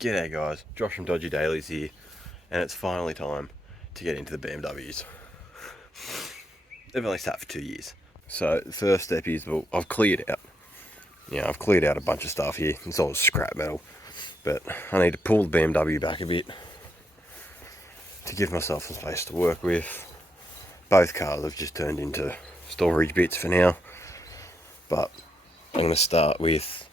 G'day guys, Josh from Dodgy Dailies here, and it's finally time to get into the BMWs. They've only sat for 2 years. So the first step is, well, I've cleared out. I've cleared out a bunch of stuff here. It's all scrap metal. But I need to pull the BMW back a bit to give myself some space to work with. Both cars have just turned into storage bits for now. But I'm going to start with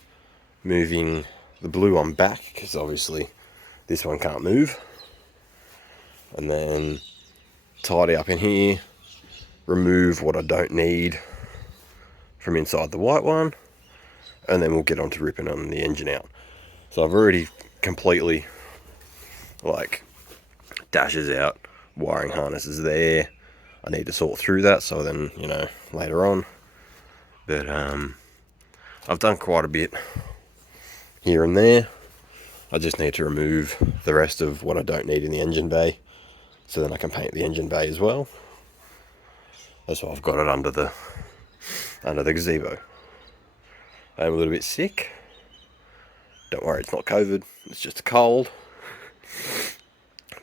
moving the blue one back, because obviously this one can't move, and then tidy up in here, remove what I don't need from inside the white one, and then we'll get on to ripping on the engine out. So I've already completely dashes out, wiring harnesses there. I need to sort through that, so then later on. But I've done quite a bit here and there. I just need to remove the rest of what I don't need in the engine bay, so then I can paint the engine bay as well. That's why I've got it under the gazebo. I'm a little bit sick. Don't worry, it's not COVID, it's just a cold.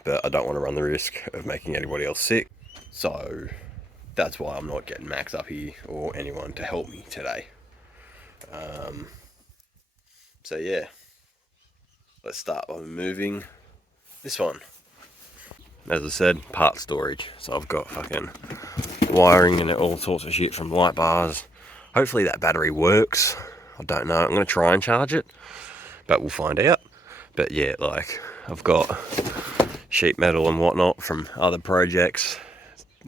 But I don't want to run the risk of making anybody else sick. So that's why I'm not getting Max up here or anyone to help me today. So yeah, let's start by removing this one. As I said, part storage. So I've got fucking wiring and all sorts of shit from light bars. Hopefully that battery works. I don't know. I'm going to try and charge it, but we'll find out. But yeah, I've got sheet metal and whatnot from other projects.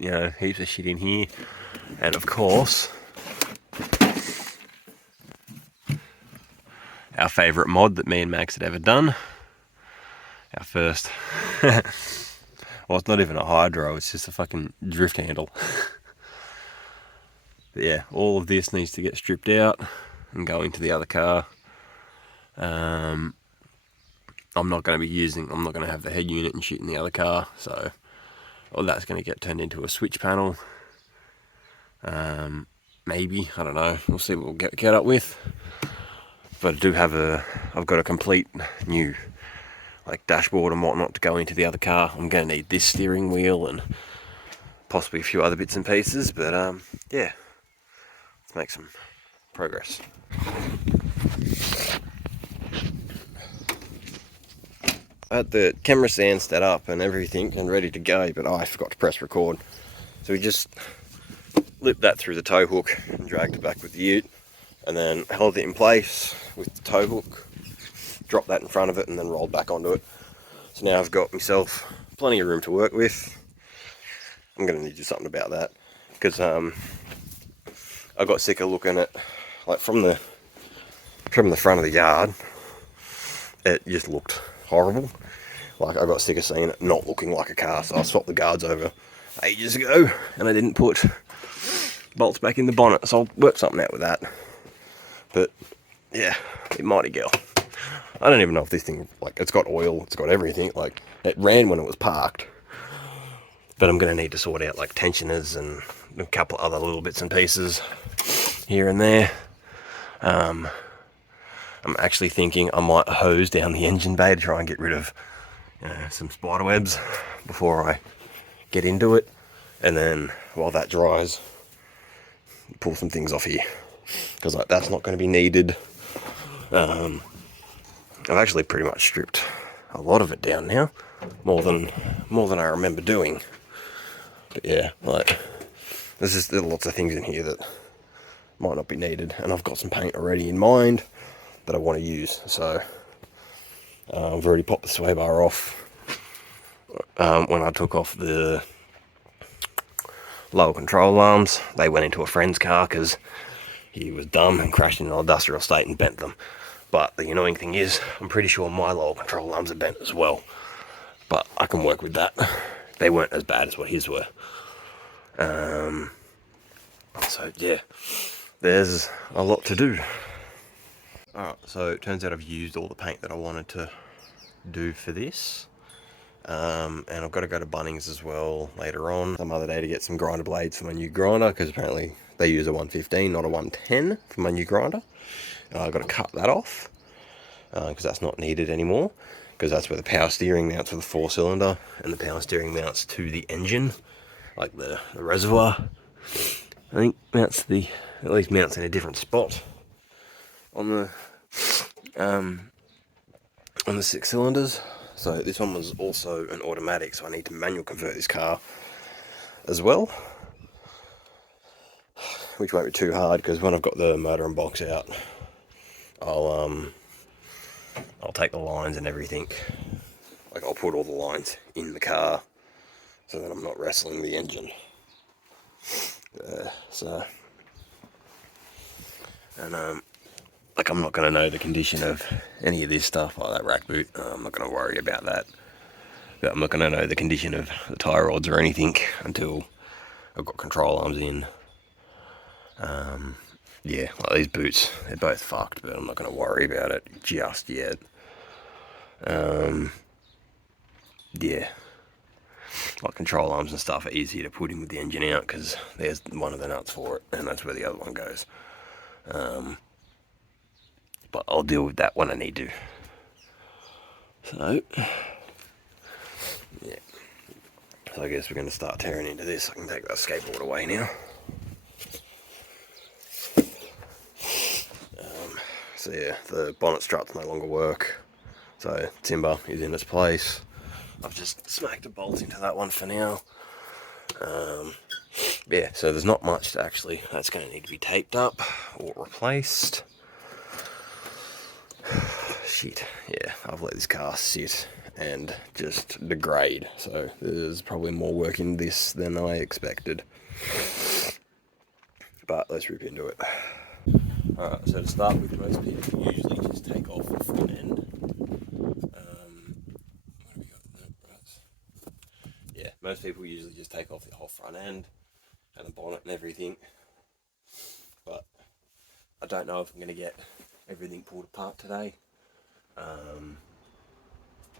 Heaps of shit in here. And of course, our favourite mod that me and Max had ever done. Our first. Well, it's not even a hydro, it's just a fucking drift handle. But yeah, all of this needs to get stripped out and go into the other car. I'm not going to have the head unit and shit in the other car, so all that's going to get turned into a switch panel. Maybe, I don't know, we'll see what we'll get up with. But I've got a complete new dashboard and whatnot to go into the other car. I'm going to need this steering wheel and possibly a few other bits and pieces, but yeah, let's make some progress. I had the camera stand set up and everything and ready to go, but I forgot to press record. So we just lipped that through the tow hook and dragged it back with the ute, and then held it in place with the tow hook, dropped that in front of it, and then rolled back onto it. So now I've got myself plenty of room to work with. I'm going to need to do something about that, because I got sick of looking at, from the front of the yard, it just looked horrible. I got sick of seeing it not looking like a car, so I swapped the guards over ages ago, and I didn't put bolts back in the bonnet, so I'll work something out with that. But yeah, it mighty girl. I don't even know if this thing, it's got oil, it's got everything, it ran when it was parked. But I'm going to need to sort out tensioners and a couple other little bits and pieces here and there. I'm actually thinking I might hose down the engine bay to try and get rid of some spider webs before I get into it. And then while that dries, pull some things off here, because that's not going to be needed. I've actually pretty much stripped a lot of it down now, more than I remember doing. But yeah, there's just lots of things in here that might not be needed, and I've got some paint already in mind that I want to use. So I've already popped the sway bar off when I took off the lower control arms. They went into a friend's car because he was dumb and crashed into an industrial estate and bent them. But the annoying thing is, I'm pretty sure my lower control arms are bent as well. But I can work with that. They weren't as bad as what his were. So yeah, there's a lot to do. Alright, so it turns out I've used all the paint that I wanted to do for this. And I've got to go to Bunnings as well later on, some other day, to get some grinder blades for my new grinder, because apparently they use a 115, not a 110 for my new grinder. I've got to cut that off, because that's not needed anymore. because that's where the power steering mounts for the 4-cylinder, and the power steering mounts to the engine, like the reservoir. I think mounts at least mounts in a different spot on the 6 cylinders. So this one was also an automatic, so I need to manual convert this car as well, which won't be too hard because when I've got the motor and box out, I'll take the lines and everything. Like, I'll put all the lines in the car so that I'm not wrestling the engine. Like, I'm not going to know the condition of any of this stuff, like that rack boot. I'm not going to worry about that. But I'm not going to know the condition of the tyre rods or anything until I've got control arms in. Yeah, like these boots, they're both fucked, but I'm not going to worry about it just yet. Yeah, like control arms and stuff are easier to put in with the engine out because there's one of the nuts for it, and that's where the other one goes. But I'll deal with that when I need to. So, yeah. So I guess we're going to start tearing into this. I can take that skateboard away now. So yeah, the bonnet struts no longer work. So timber is in its place. I've just smacked a bolt into that one for now. Yeah, so there's not much that's going to need to be taped up or replaced. Shit, yeah, I've let this car sit and just degrade, so there's probably more work in this than I expected. But let's rip into it. Alright, so to start with, most people usually just take off the front end. What have we got? Right. Yeah, most people usually just take off the whole front end and the bonnet and everything. But I don't know if I'm going to get everything pulled apart today.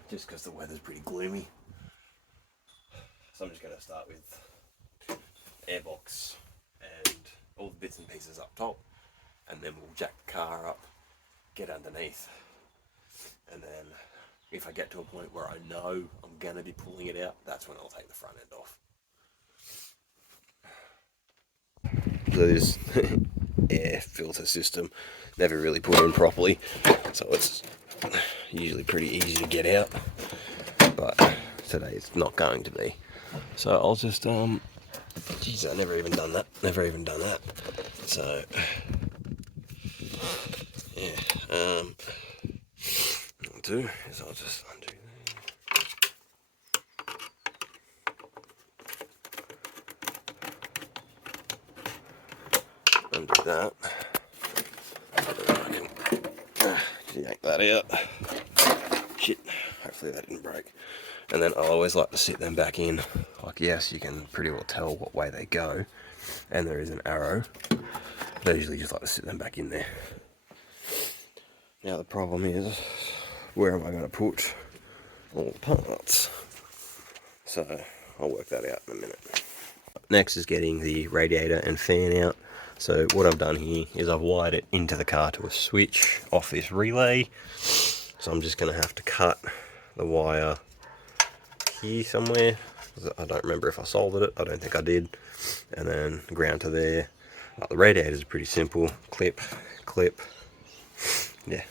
Just because the weather's pretty gloomy. So I'm just going to start with airbox and all the bits and pieces up top, and then we'll jack the car up, get underneath, and then if I get to a point where I know I'm going to be pulling it out, that's when I'll take the front end off. So this air filter system never really put in properly, so it's usually pretty easy to get out, but today it's not going to be. So I'll just geez, I never even done that. So yeah, what I'll do is I'll just undo that. Yank that out. Shit, hopefully that didn't break. And then I always like to sit them back in. Like, yes, you can pretty well tell what way they go, and there is an arrow. I usually just like to sit them back in there. Now the problem is, where am I going to put all the parts? So I'll work that out in a minute. Next is getting the radiator and fan out. So what I've done here is I've wired it into the car to a switch off this relay. So I'm just going to have to cut the wire here somewhere. I don't remember if I soldered it. I don't think I did. And then ground to there. The radiator is pretty simple. Clip, clip. Yeah.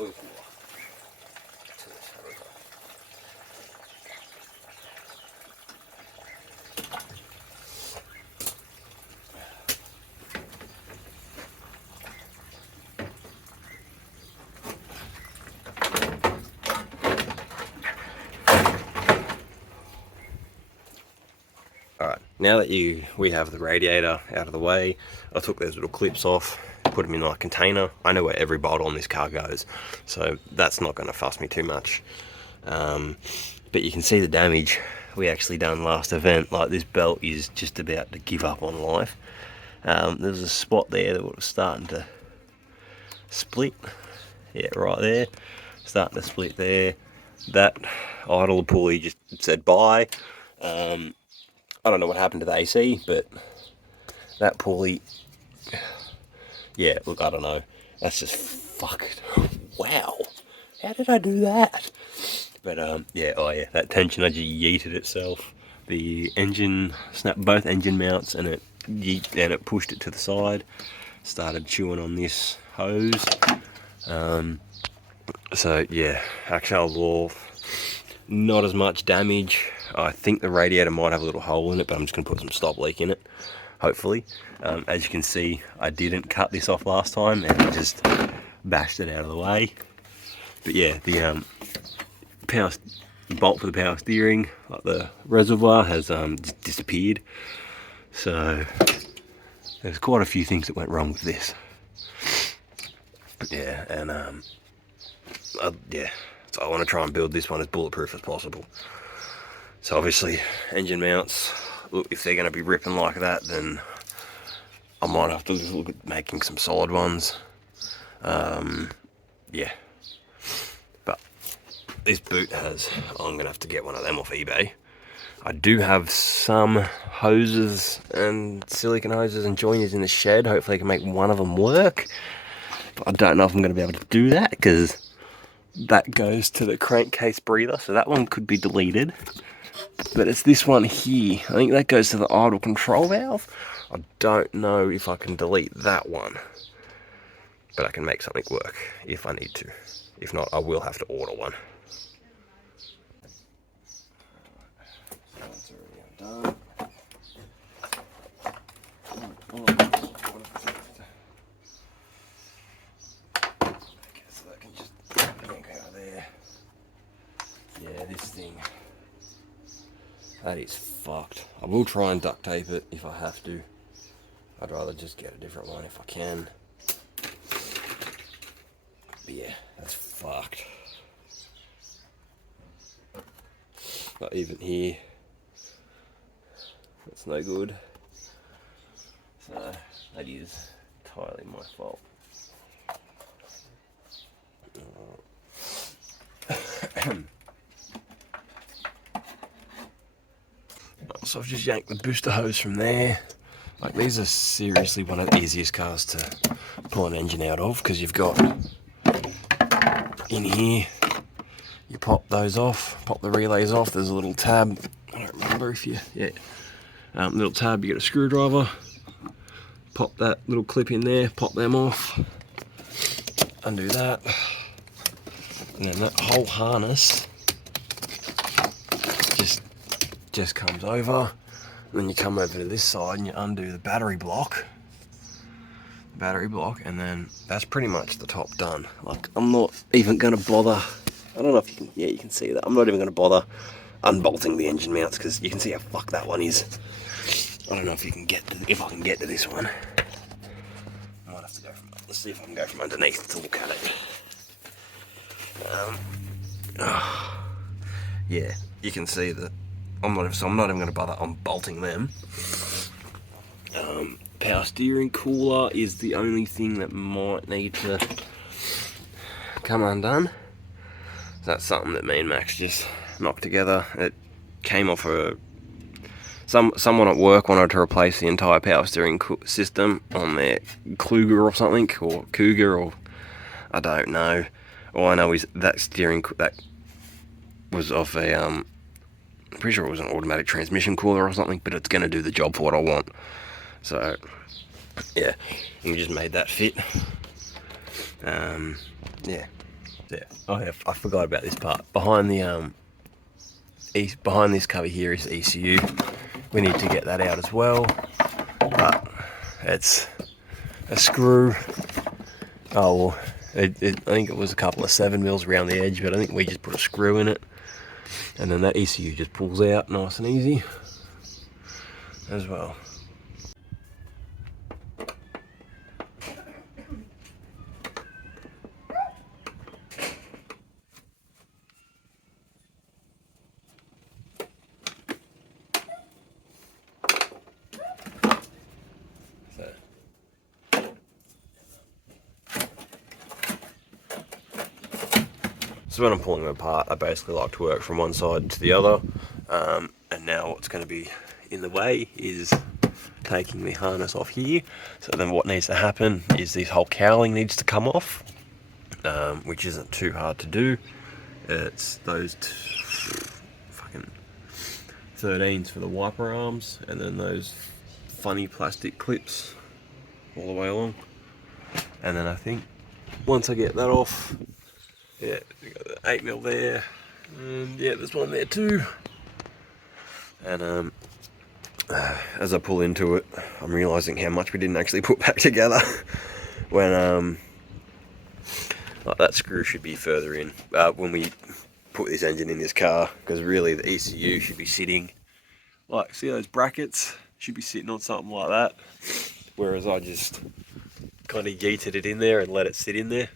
oil cooler to this hose. Alright, now that we have the radiator out of the way, I took those little clips off, put them in my container. I know where every bolt on this car goes, so that's not going to fuss me too much. But you can see the damage we actually done last event. Like, this belt is just about to give up on life. There was a spot there that was starting to split. Yeah, right there. Starting to split there. That idler pulley just said bye. I don't know what happened to the AC, but that pulley, yeah, look, I don't know. That's just fucked. Wow. How did I do that? But, yeah, oh yeah, that tensioner just yeeted itself. The engine snapped both engine mounts, and it pushed it to the side. Started chewing on this hose. So yeah, actual law, not as much damage. I think the radiator might have a little hole in it, but I'm just going to put some stop leak in it, hopefully. As you can see, I didn't cut this off last time, and I just bashed it out of the way. But yeah, the power bolt for the power steering, like the reservoir, has just disappeared. So there's quite a few things that went wrong with this. Yeah, and yeah, so I want to try and build this one as bulletproof as possible. So obviously, engine mounts, look, if they're going to be ripping like that, then I might have to look at making some solid ones. Yeah, but this boot has, I'm going to have to get one of them off eBay. I do have some hoses and silicone hoses and joiners in the shed. Hopefully I can make one of them work. But I don't know if I'm going to be able to do that, because that goes to the crankcase breather, so that one could be deleted. But it's this one here. I think that goes to the idle control valve. I don't know if I can delete that one, but I can make something work if I need to. If not, I will have to order one. So that's already undone. So that can just yank out of there. Yeah, this thing, that is fucked. I will try and duct tape it if I have to. I'd rather just get a different one if I can. But yeah, that's fucked. But even here, that's no good. So that is entirely my fault. So I've just yanked the booster hose from there. Like, these are seriously one of the easiest cars to pull an engine out of, because you've got in here, you pop those off, pop the relays off. There's a little tab. I don't remember if you, yeah, little tab. You get a screwdriver, pop that little clip in there, pop them off, undo that, and then that whole harness just comes over. And then you come over to this side and you undo the battery block, and then that's pretty much the top done. Like, I'm not even going to bother, I don't know if you can, yeah, you can see that. I'm not even going to bother unbolting the engine mounts, because you can see how fucked that one is. I don't know if you can get to, if I can get to this one. I might have to go from, let's see if I can go from underneath to look at it. Yeah, you can see that I'm not even going to bother unbolting them. Power steering cooler is the only thing that might need to come undone. That's something that me and Max just knocked together. It came off someone at work wanted to replace the entire power steering system on their Kluger or something, or Cougar, or I don't know. All I know is that that was of a I'm pretty sure it was an automatic transmission cooler or something, but it's going to do the job for what I want. So yeah, we just made that fit. Yeah, Yeah, I forgot about this part. Behind the behind this cover here is ECU. We need to get that out as well, but it's a screw. Oh well, I think it was a couple of 7mm around the edge, but I think we just put a screw in it, and then that ECU just pulls out nice and easy as well. So when I'm pulling them apart, I basically like to work from one side to the other, and now what's going to be in the way is taking the harness off here. So then what needs to happen is this whole cowling needs to come off, which isn't too hard to do. It's those fucking 13s for the wiper arms, and then those funny plastic clips all the way along. And then I think once I get that off, yeah, we got the 8mm there, and yeah, there's one there too. And as I pull into it, I'm realizing how much we didn't actually put back together. When like that screw should be further in when we put this engine in this car, because really the ECU should be sitting like, see those brackets? Should be sitting on something like that. Whereas I just kind of yeeted it in there and let it sit in there.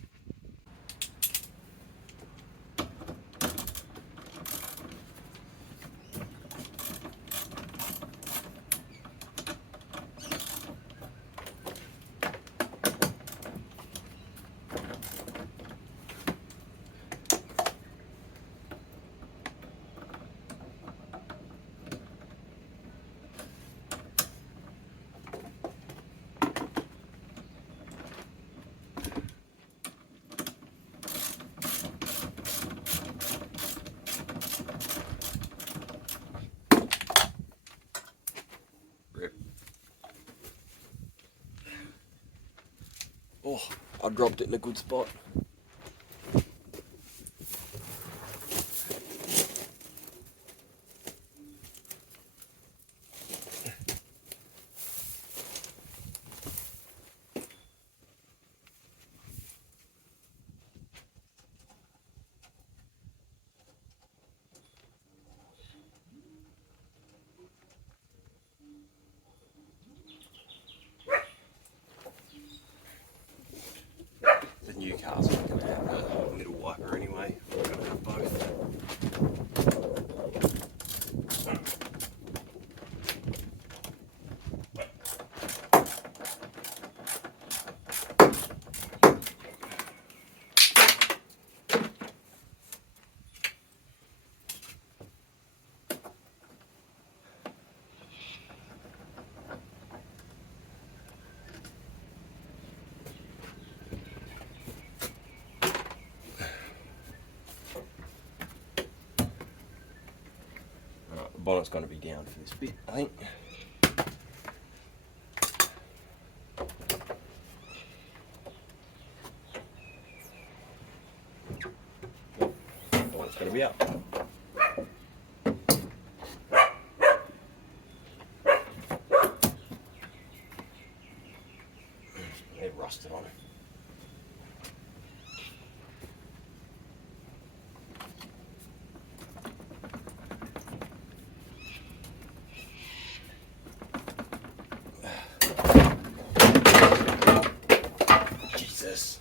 Oh, I dropped it in a good spot. The new car's not going to have a middle wiper anyway. We're going to have both. The bonnet's going to be down for this bit, I think. Bonnet's going to be up. It rusted on it. Jesus.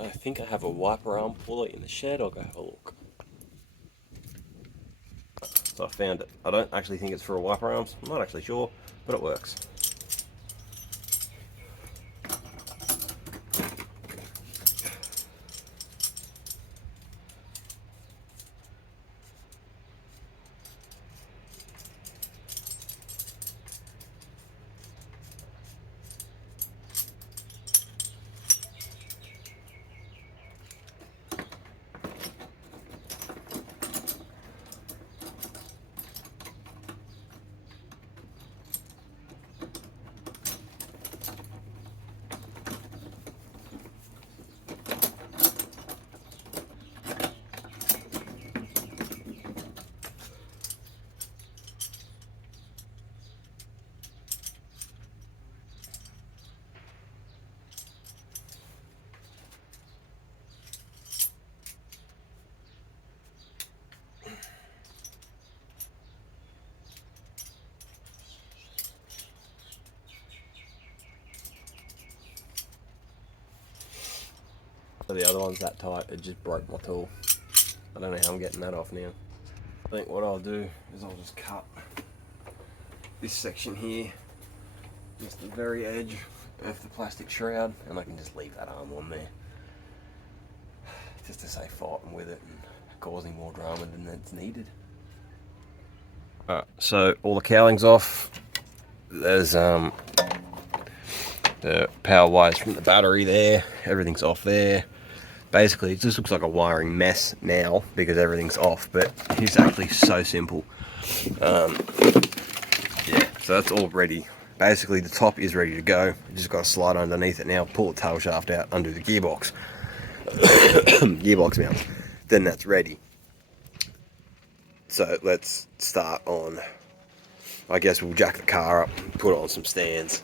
I think I have a wiper arm puller in the shed. I'll go have a look. So I found it. I don't actually think it's for a wiper arms. I'm not actually sure, but it works. the other one's that tight, it just broke my tool. I don't know how I'm getting that off now. I think what I'll do is I'll just cut this section here, just the very edge of the plastic shroud, and I can just leave that arm on there. Just to save fighting with it and causing more drama than it's needed. Alright, so all the cowling's off. There's the power wires from the battery there, everything's off there. Basically, it just looks like a wiring mess now because everything's off, but it's actually so simple. Yeah, so that's all ready. Basically, the top is ready to go. You just got to slide underneath it now, pull the tail shaft out, undo the gearbox. Gearbox mount. Then that's ready. So let's start on, I guess we'll jack the car up, put it on some stands.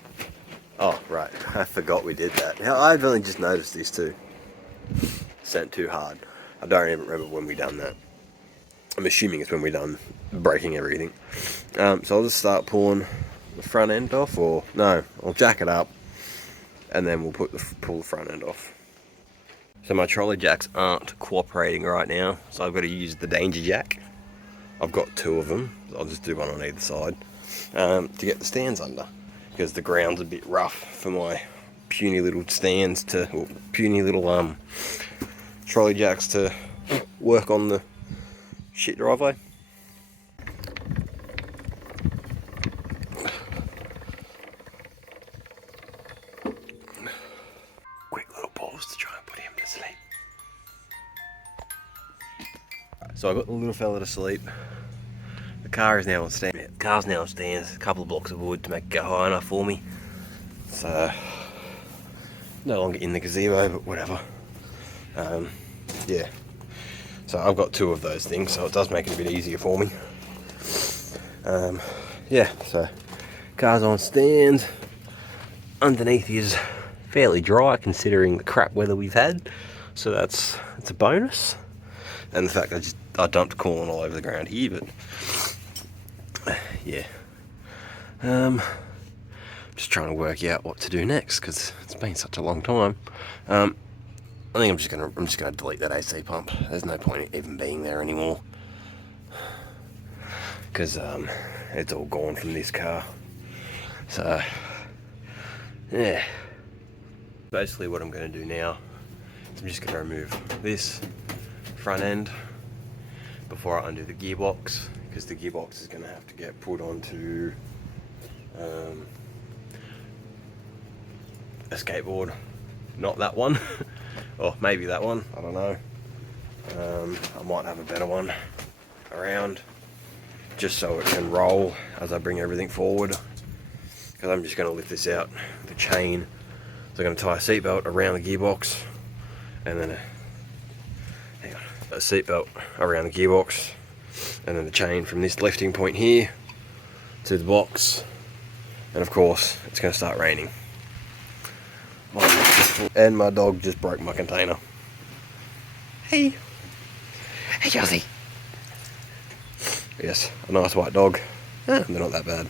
Oh, right, I forgot we did that. Now, I've only just noticed this too. Sent too hard. I don't even remember when we done that. I'm assuming it's when we done breaking everything. So I'll just start pulling the front end off, or no, I'll jack it up and then we'll pull the front end off. So my trolley jacks aren't cooperating right now, so I've got to use the danger jack. I've got two of them, so I'll just do one on either side to get the stands under, because the ground's a bit rough for my puny little stands to, or puny little trolley jacks to work on the shit driveway. Quick little pause to try and put him to sleep. So I got the little fella to sleep. The car is now on stand. Yeah, the car's now on stands. A couple of blocks of wood to make it go high enough for me. So no longer in the gazebo, but whatever. Yeah. So I've got two of those things, so it does make it a bit easier for me. Yeah. So car's on stand. Underneath is fairly dry considering the crap weather we've had, so it's a bonus. And the fact that I dumped corn all over the ground here, but yeah, just trying to work out what to do next because it's been such a long time. I think I'm just gonna delete that AC pump. There's no point in even being there anymore because it's all gone from this car. So yeah, basically what I'm going to do now is I'm just going to remove this front end before I undo the gearbox, because the gearbox is going to have to get put onto a skateboard. Not that one, or maybe that one, I don't know. I might have a better one around just so it can roll as I bring everything forward. Because I'm just going to lift this out with a chain. So I'm going to tie a seatbelt around the gearbox, and then a seatbelt around the gearbox, and then the chain from this lifting point here to the box. And of course, it's going to start raining. And my dog just broke my container. Hey! Hey, Josie! Yes, a nice white dog. They're not that bad.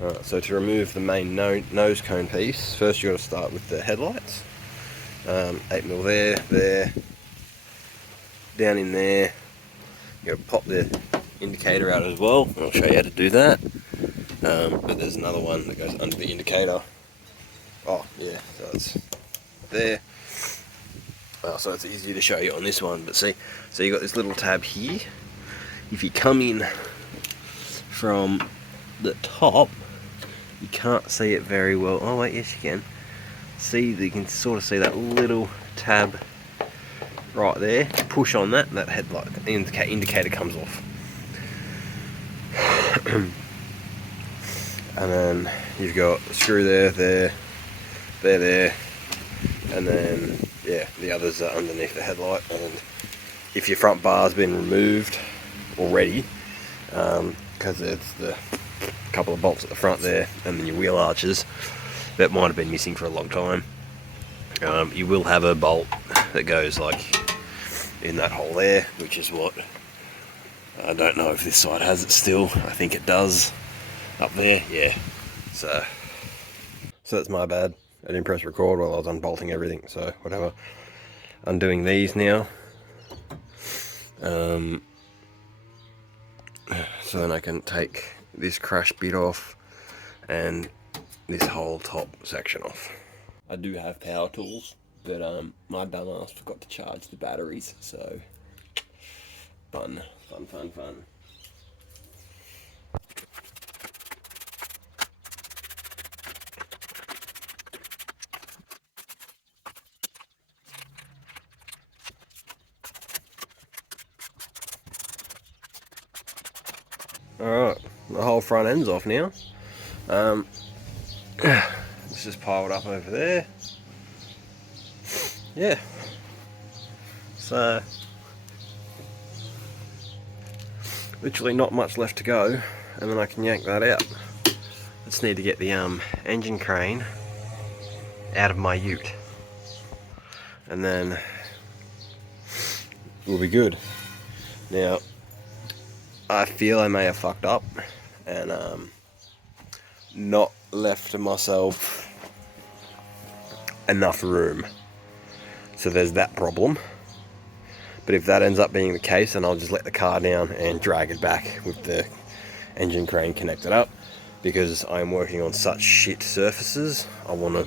Alright, so to remove the main nose cone piece, first you got to start with the headlights. 8mm there, down in there. You got to pop the indicator out as well. I'll show you how to do that. But there's another one that goes under the indicator. Oh yeah, so it's there. So it's easier to show you on this one. But see, so you got this little tab here. If you come in from the top, you can't see it very well. Oh wait, yes you can. See, you can sort of see that little tab right there. Push on that, and that headlight indicator comes off. And then you've got a screw there, and then yeah, the others are underneath the headlight. And if your front bar's been removed already, because it's the couple of bolts at the front there, and then your wheel arches that might have been missing for a long time, you will have a bolt that goes like in that hole there, which is what I don't know if this side has it still. I think it does up there. Yeah, so that's my bad. I didn't press record while I was unbolting everything, so whatever. undoing these now. So then I can take this crash bit off and this whole top section off. I do have power tools, but my dumbass forgot to charge the batteries, so fun. Alright, the whole front end's off now. It's just piled up over there. Yeah. So, literally not much left to go, and then I can yank that out. Just need to get the engine crane out of my ute, and then we'll be good. Now, I feel I may have fucked up and not left myself enough room. So there's that problem. But if that ends up being the case, then I'll just let the car down and drag it back with the engine crane connected up, because I'm working on such shit surfaces. I want to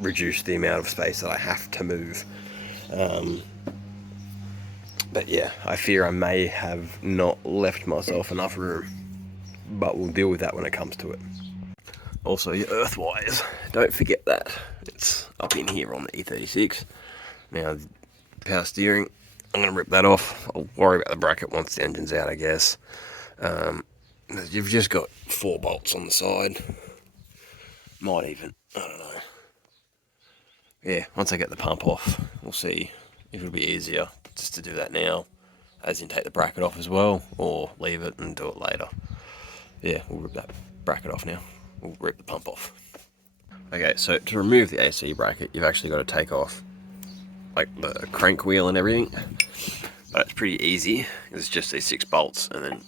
reduce the amount of space that I have to move. But yeah, I fear I may have not left myself enough room, but we'll deal with that when it comes to it. Also, your earth wires, don't forget that. It's up in here on the E36. Now, power steering, I'm going to rip that off. I'll worry about the bracket once the engine's out, I guess. You've just got 4 bolts on the side. Might even, I don't know. Yeah, once I get the pump off, we'll see if it'll be easier just to do that now, as in take the bracket off as well, or leave it and do it later. Yeah, we'll rip that bracket off now. We'll rip the pump off. Okay, so to remove the AC bracket, you've actually got to take off like the crank wheel and everything. But it's pretty easy. It's just these 6 bolts, and then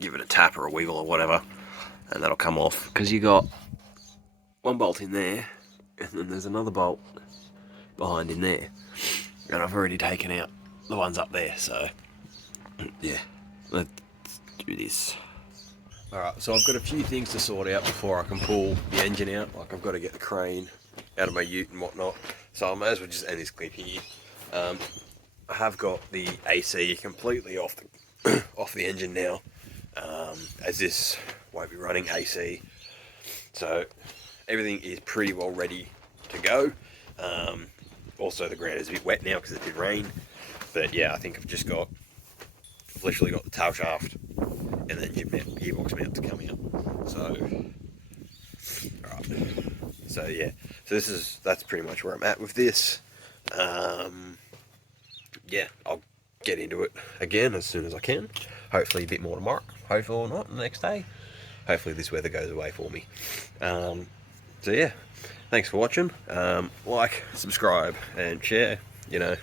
give it a tap or a wiggle or whatever, and that'll come off. Because you got 1 bolt in there, and then there's another bolt behind in there. And I've already taken out the ones up there, so yeah, let's do this. Alright, so I've got a few things to sort out before I can pull the engine out. Like, I've got to get the crane out of my ute and whatnot, so I may as well just end this clip here. I have got the AC completely off the engine now, as this won't be running AC, so everything is pretty well ready to go. Also, the ground is a bit wet now because it did rain, but yeah, I think I've literally got the tail shaft and then gearbox mounts coming up. So, alright. So yeah, so that's pretty much where I'm at with this. Yeah, I'll get into it again as soon as I can. Hopefully a bit more tomorrow. Hopefully not the next day. Hopefully this weather goes away for me. So yeah, thanks for watching. Like, subscribe, and share, you know.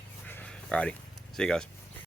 Alrighty, see you guys.